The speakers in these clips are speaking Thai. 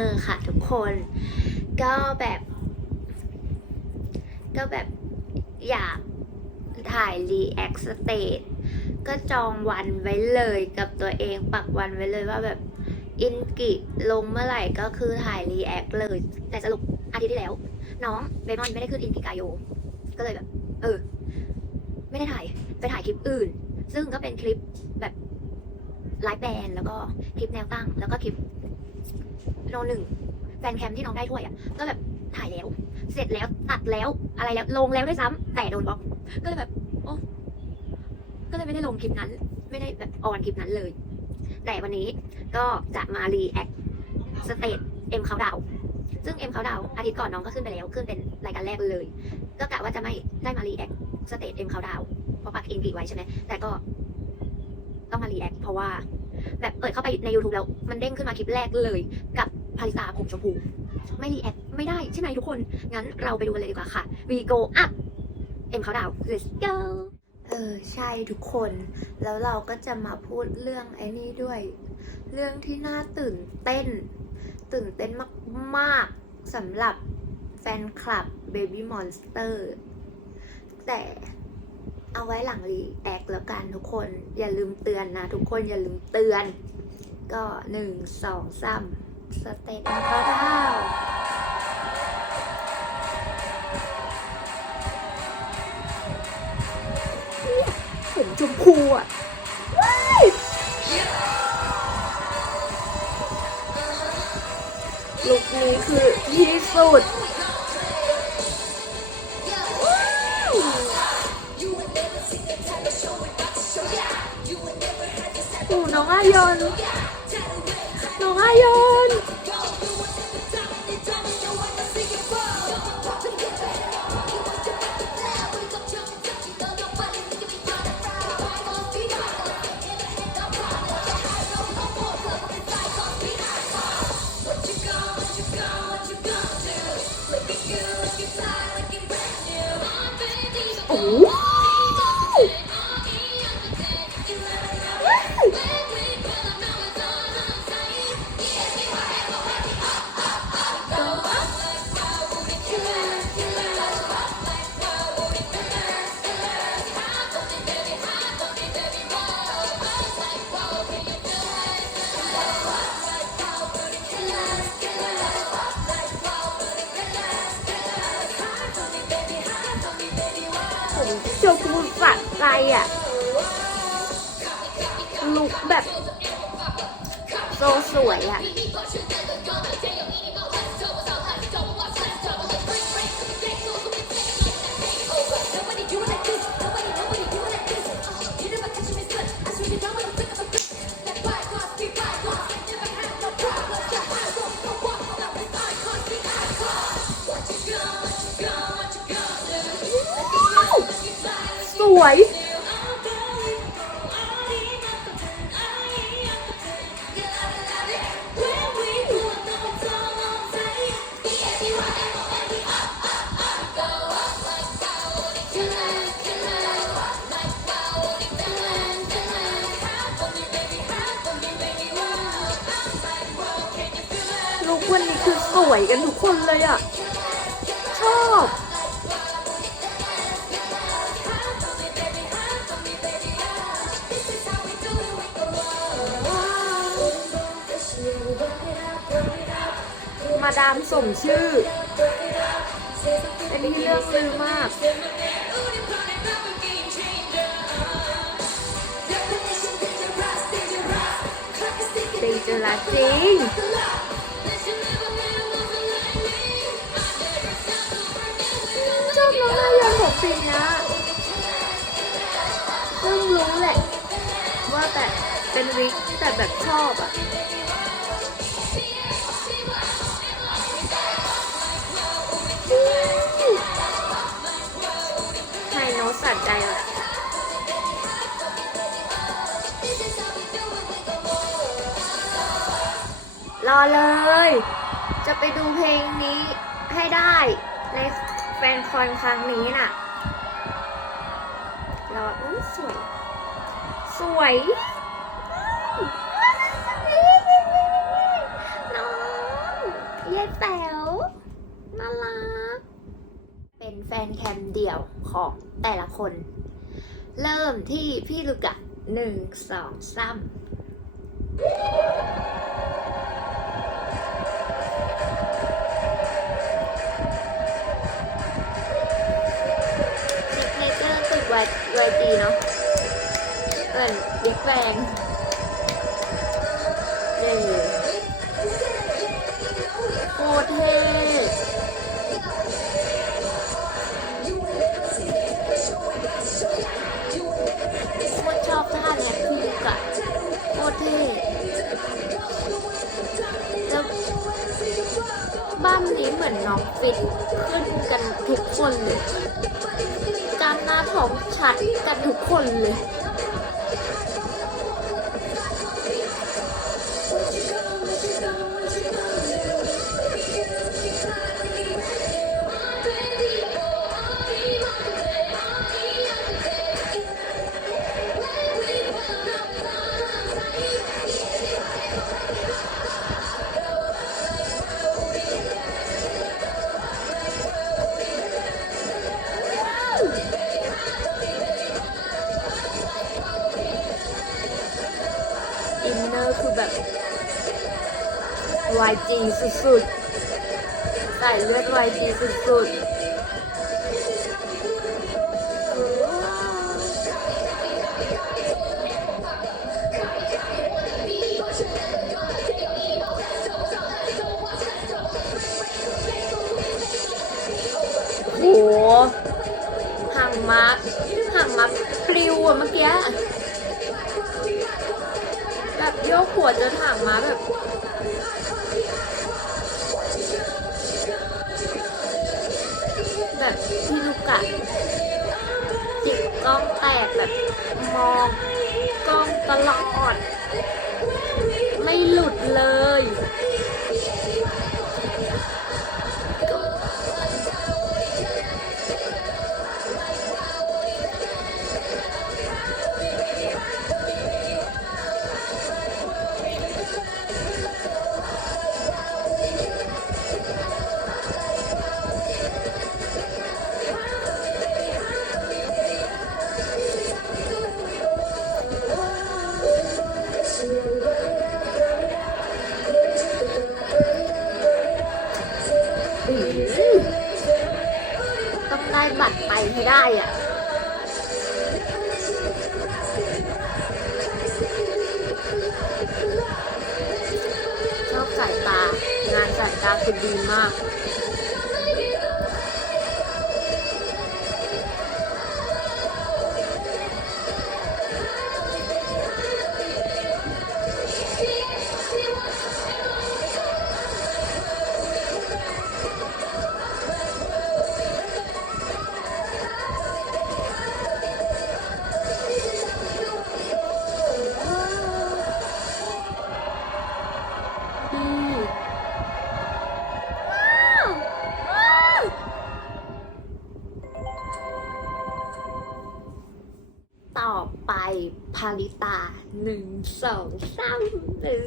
Monster ค่ะทุกคน ก็แบบ ก็แบบอยากถ่าย React Stage ก็จองวันไว้เลยกับตัวเองปักวันไว้เลยว่าแบบอินกิลงเมื่อไหร่ก็คือถ่าย React เลย แต่สรุปอาทิตย์ที่แล้ว น้องเบมอนไม่ได้ขึ้นอินกิกาโย ก็เลยแบบ เออ ไม่ได้ถ่ายไปถ่ายคลิปอื่น ซึ่งก็เป็นคลิปแบบไลฟ์แบนด์แล้วก็คลิปแนวตั้ง แล้วก็คลิป โนหนึ่งแฟนแคมที่น้องได้ถ้วยอะ ก็แบบถ่ายแล้ว เสร็จแล้วตัดแล้วอะไรแล้วลงแล้วด้วยซ้ำแต่โดนบล็อก ก็เลยแบบโอ้ก็เลยไม่ได้ลงคลิปนั้น ไม่ได้แบบออนคลิปนั้นเลย แต่วันนี้ก็จะมารีแอคสเตจเอ็มเขาดาวซึ่งเอ็มเขาดาวอาทิตย์ก่อนน้องก็ขึ้นไปแล้ว ขึ้นเป็นรายการแรกเลย ก็กะว่าจะไม่ได้มารีแอคสเตจเอ็มเขาดาวเพราะปักอินกีไว้ใช่ไหมแต่ก็ต้องมารีแอคเพราะว่า แบบเปิดเข้าไปใน YouTube แล้ว มันเด้งขึ้นมาคลิปแรกเลย กับ พาริสาผมชมพู ไม่รีแอคไม่ได้ใช่ไหมทุกคน งั้นเราไปดูกันเลยดีกว่าค่ะ We go up เอ็มเขาดาว let's go เออ ใช่ทุกคน แล้วเราก็จะมาพูดเรื่องไอ้นี่ด้วย เรื่องที่น่าตื่นเต้น ตื่นเต้นมากๆสำหรับแฟนคลับ Baby Monster แต่เอาไว้หลังรีแอคแล้วกันทุกคน อย่าลืมเตือนนะ ทุกคนอย่าลืมเตือน ก็หนึ่งสองสาม สเต็ปเขาดาวผมชมพูอะลุคนี้คือที่สุดโอ้น้องอายอนน้องอายอน มาดามสมชื่อ เป็นที่เรื่องลือมากจริงจละจริงชอบน้องนายอนผมสีเนี้ยเพิ่งรู้แหละ ว่าแต่เป็นวิกแต่แบบชอบอะ ใจเลยรอเลย จะไปดูเพลงนี้ให้ได้ในแฟนคอนครั้งนี้น่ะรอสวย สวย แฟนแคมเดี่ยวของแต่ละคน เริ่มที่พี่ลูกะหนึ่งสองสามซิกเนเจอร์ตึกวายวายจีเนาะเอินบิ๊กแบง อนน้องฟิดขึ้นกันทุกคนเลย การหน้าท้องชัดกันทุกคนเลย อะเมื่อกี้แบบโยกหัวจนห่างมาแบบ ให้ได้อะชอบสายตางานสายตาคือดีมาก พาลิตาหนึ่งสองสามหนึ่ง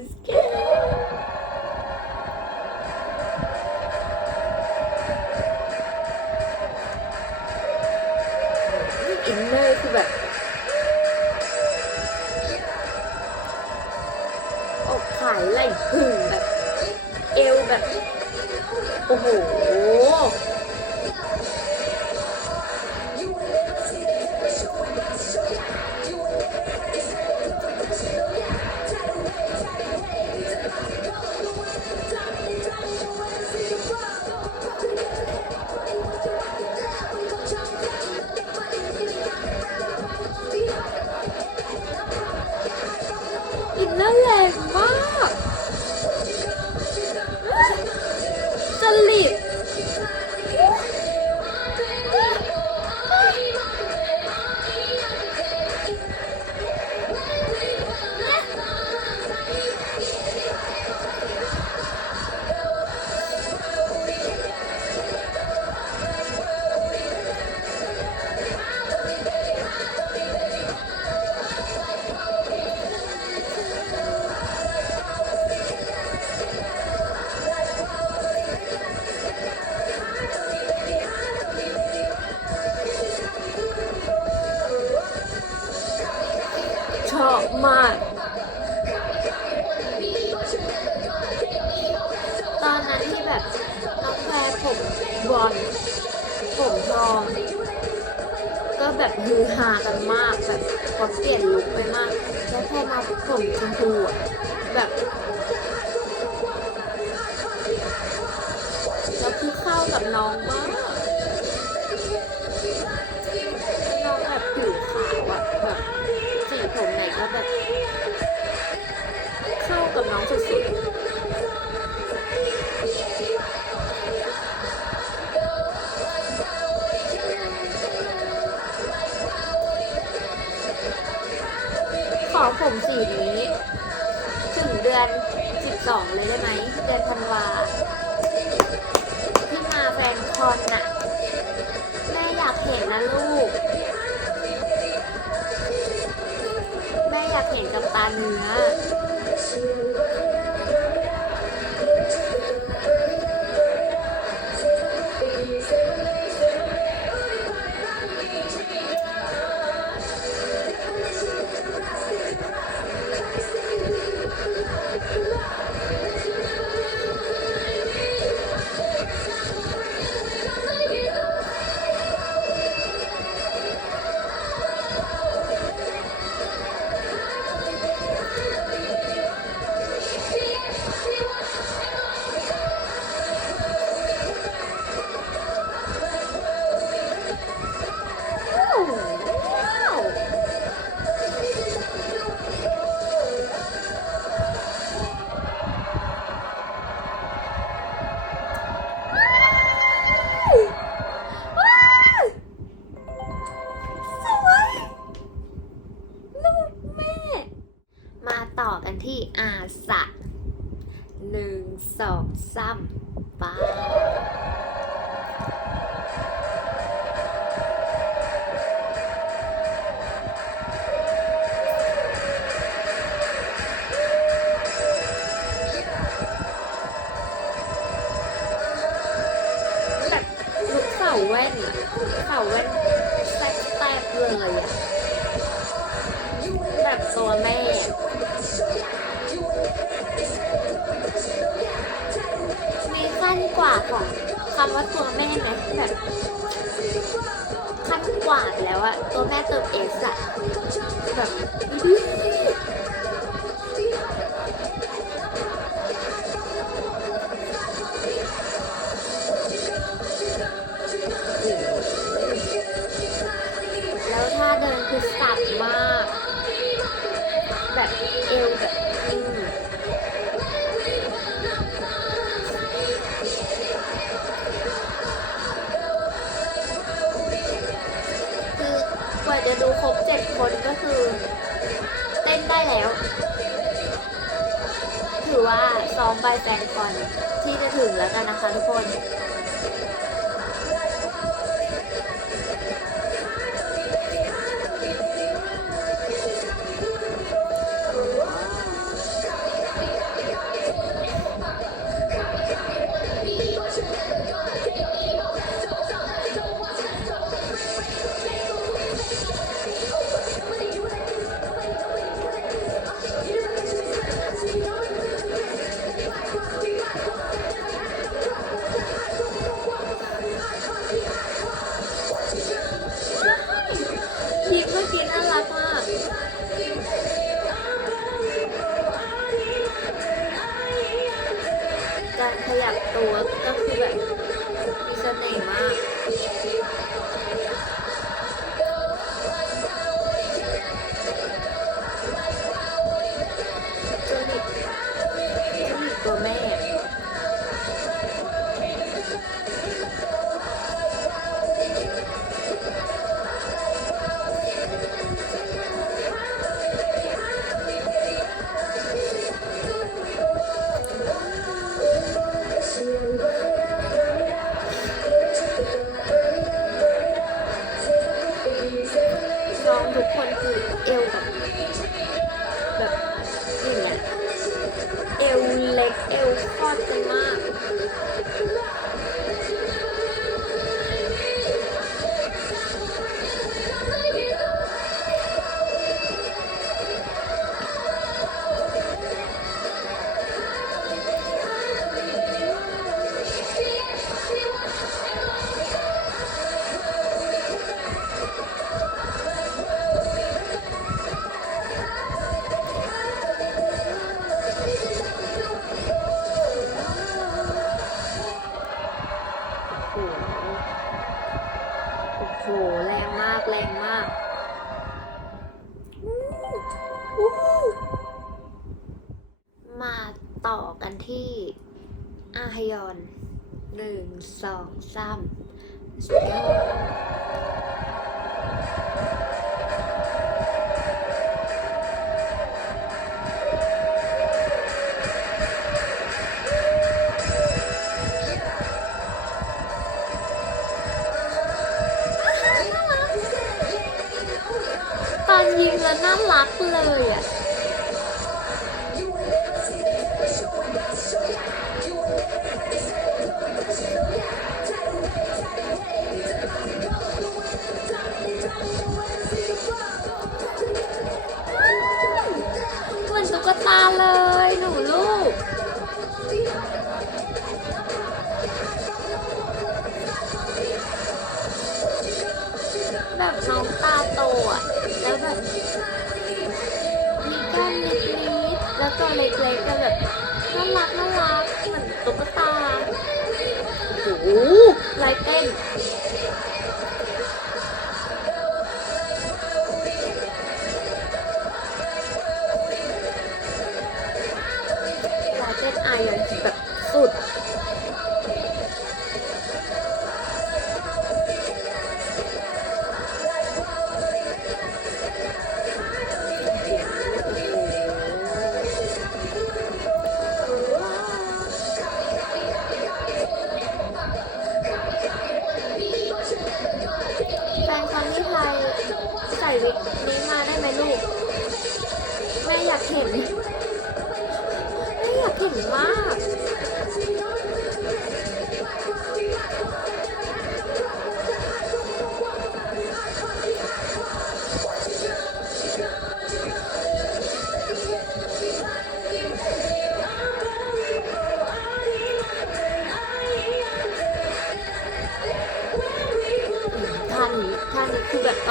แล้วพอมาผมชมพูอะแบบแล้วคือเข้ากับน้องมากน้องแบบผิวขาวอะแบบสีผมไหนก็แบบ เข้ากับน้องสุดๆ ผมสีนี้ถึงเดือน 12 เลยได้ไหมเดือนธันวาที่มาแฟนคอนน่ะ แม่อยากเห็นนะลูก แม่อยากเห็นกับตาเนื้อ นึ่งสองสามไป ใบแฟนคอนที่จะถึงแล้วกันนะคะทุกคน เอวคลอดกันมาก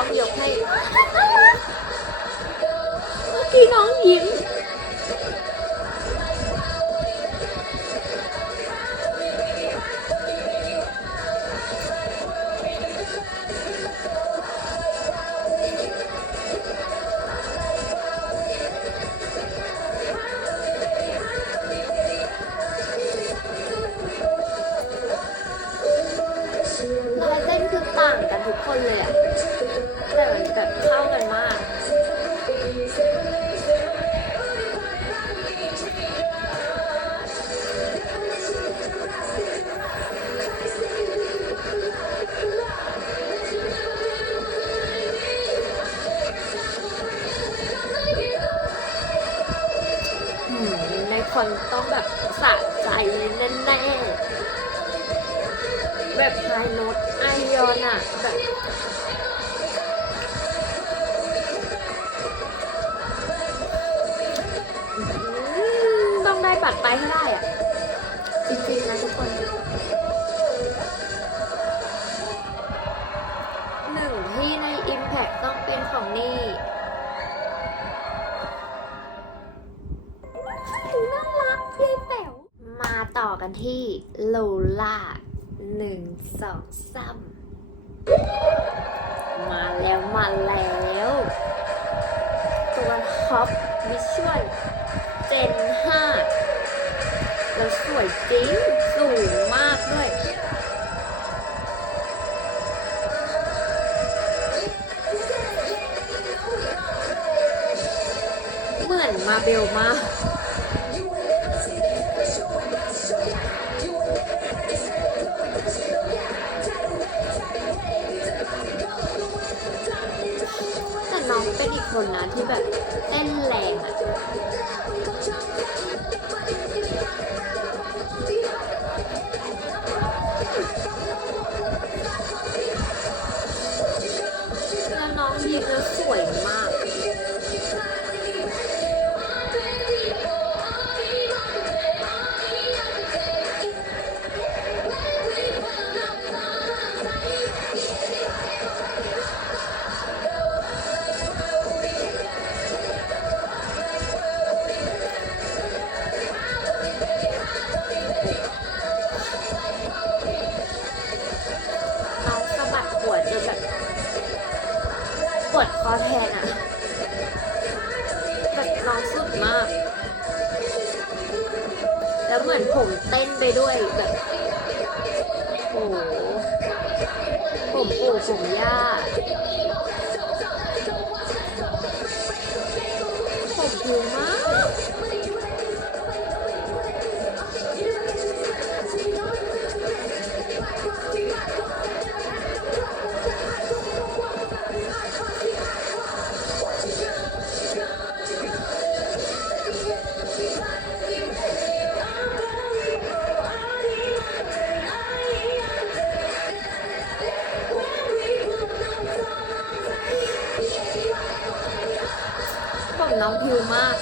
น้องยกให้ ที่น้องยิ้ม คนต้องแบบสะใจแน่ๆ แบบไฮโน้ตไอยอนอะแบบต้องได้บัตรไปเท่ ที่โลล่าหนึ่งสองสามมาแล้ว มาแล้ว ตัวท็อปวิชวลเจนห้าแล้วสวยจริง สูงมากด้วยเหมือนมาเบลมา ที่แบบเต้นแรงอะ อนน้องพิวมาก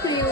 tranquilo.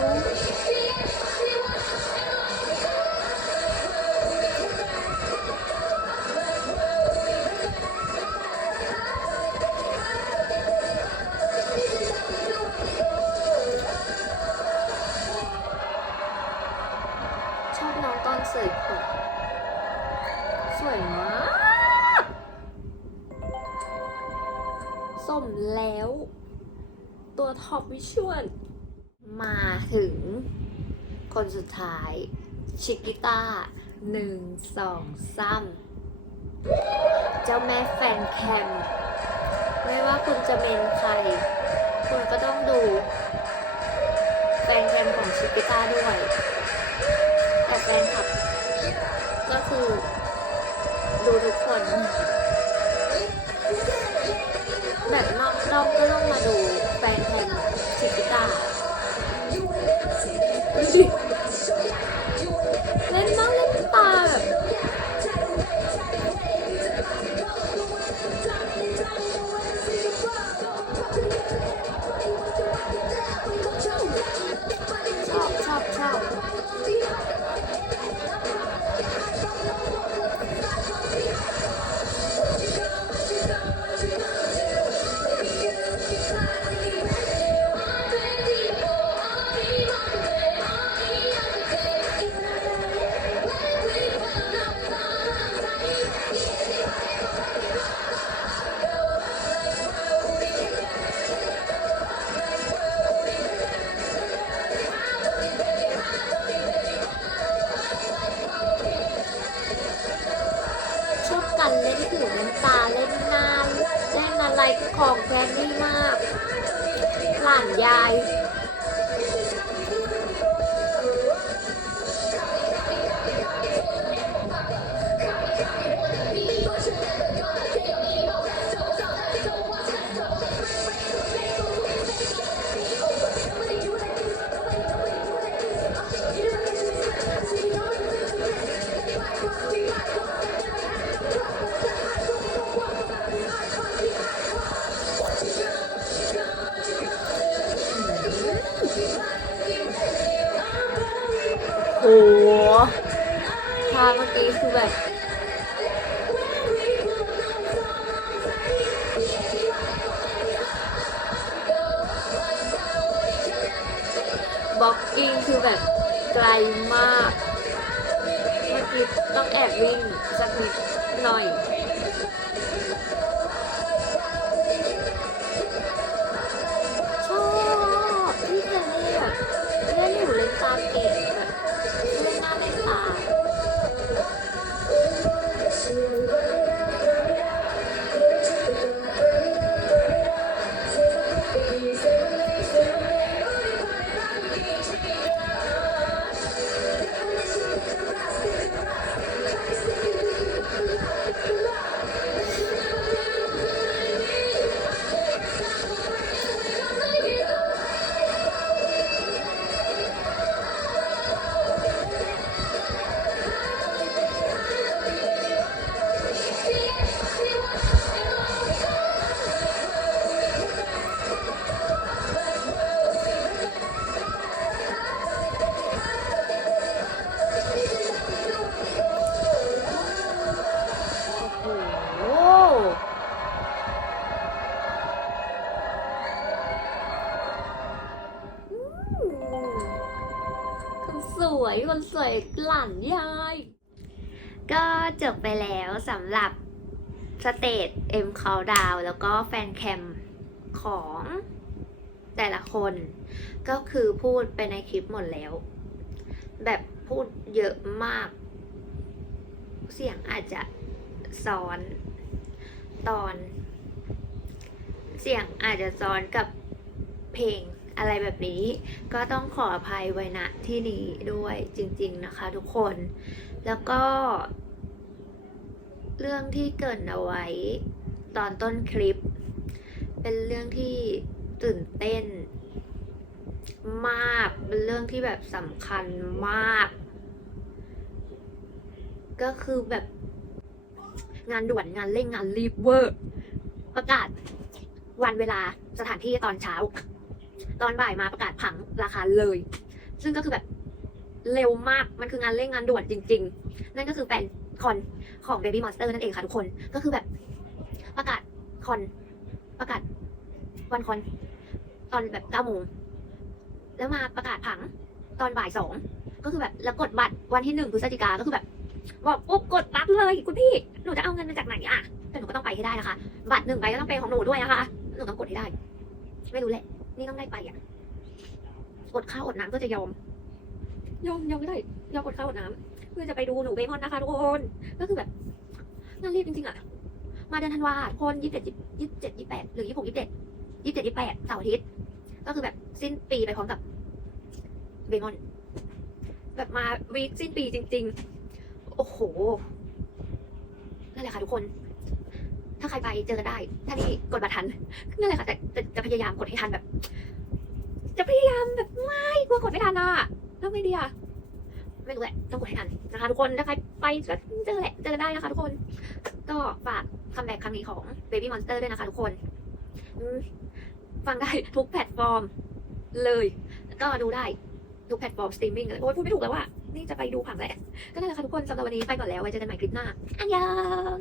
ชิกิต้าหนึ่งสองซ้ำเจ้าแม่แฟนแคม ไม่ว่าคุณจะเมนใคร คุณก็ต้องดู แฟนแคมของชิกิต้าด้วย แต่แฟนคลับก็คือดูทุกคน ของแพนดีมาก หลานยาย บ็อกกิ้งคือแบบไกลมาก เมื่อกี้ต้องแอบวิ่งสักนิดหน่อย วยหลานยาย ก็จบไปแล้วสำหรับสเตจเอ็มคาดาวแล้วก็แฟนแคมของแต่ละคน ก็คือพูดไปในคลิปหมดแล้ว แบบพูดเยอะมาก เสียงอาจจะซ้อนตอน เสียงอาจจะซ้อนกับเพลง อะไรแบบนี้ก็ต้องขออภัยไว้ณที่นี้ด้วยจริง ๆนะคะ ทุกคน แล้วก็ เรื่องที่เกรินเอาไว้ตอนต้นคลิป เป็นเรื่องที่ตื่นเต้น มากเป็นเรื่องที่แบบสำคัญมาก ก็คือแบบงานด่วนงานเร่งงานรีบเวอร์ประกาศวันเวลาสถานที่ตอนเช้า ตอนบ่ายมาประกาศผังราคาเลย ซึ่งก็คือแบบเร็วมาก มันคืองานเร่งงานด่วนจริง ๆ นั่นก็คือแฟนคอนของ Baby Monster นั่นเองค่ะทุกคน ก็คือแบบประกาศคอนประกาศวันคอน ตอนแบบเก้าโมงแล้วมาประกาศผังตอนบ่ายสองก็คือแบบแล้วกดบัตรวันที่หนึ่งพฤศจิกาก็คือแบบบอกปุ๊บกดปั๊บเลยคุณพี่หนูจะเอาเงินมาจากไหนอะแต่หนูก็ต้องไปให้ได้นะคะ บัตรหนึ่งใบก็ต้องเป็นของหนูด้วยนะคะหนูต้องกดให้ได้ ไม่รู้แหละ นี่ต้องได้ไปอะอดข้าวอดน้ำก็จะยอม ยอมยอมไม่ได้ยอมอดข้าวอดน้ำเพื่อจะไปดูหนูเบมอนนะคะทุกคนก็คือแบบงานรีบจริงๆอะ มาเดือนธันวาคมยี่สิบเจ็ดยี่สิบเจ็ดยี่แปดหรือยี่หกยี่เจ็ดยี่เจ็ดยี่แปดเสาร์อาทิตย์ก็คือแบบสิ้นปีไปพร้อมกับเบมอน แบบมาวีคสิ้นปีจริง ๆ โอ้โหนั่นแหละค่ะทุกคน ถ้าใครไปเจอกันได้ ถ้านี่กดบัตรทันนั่นแหละค่ะแต่แต่จะพยายามกดให้ทันแบบ จะพยายามแบบไม่กลัวกดไม่ทันอะแล้วไม่ดีอะไม่รู้แหละต้องกดให้ทันนะคะทุกคนถ้าใครไปก็เจอแหละเจอได้นะคะทุกคน ก็ฝากคัมแบ็กครั้งนี้ของ Baby Monster ด้วยนะคะทุกคนฟังได้ทุกแพลตฟอร์ม เลย ก็ดูได้ทุกแพลตฟอร์มสตรีมมิ่งเลยโอ้ยพูดไม่ถูกแล้วว่านี่จะไปดูผังแหละก็นั่นแหละค่ะทุกคนสำหรับวันนี้ไปก่อนแล้วไว้เจอกันใหม่คลิปหน้า อันยอง